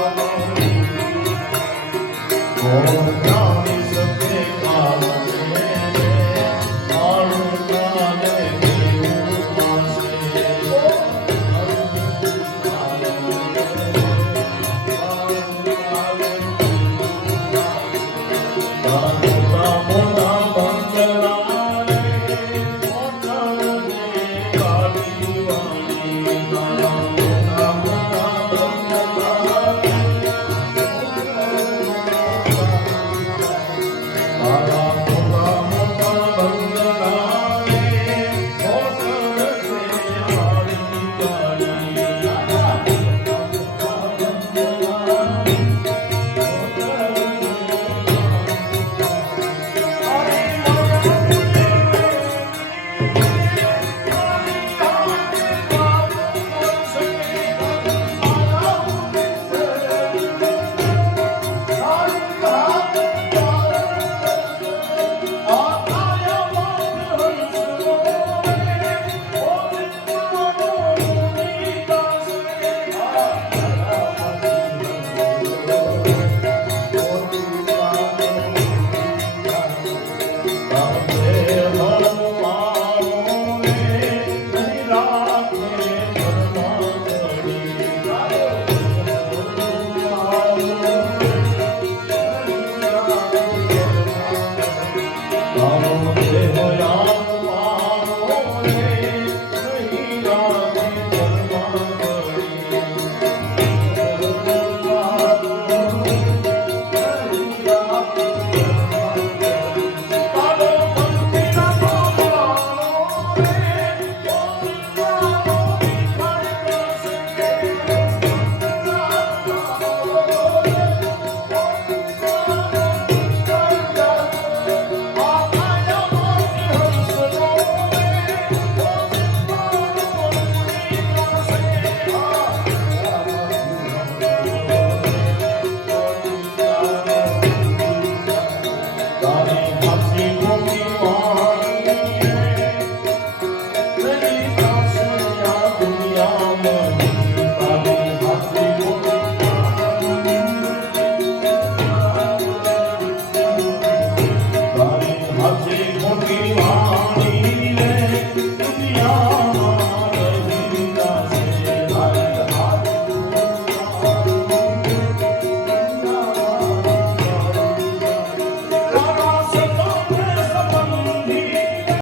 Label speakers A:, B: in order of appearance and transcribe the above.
A: Oh, God.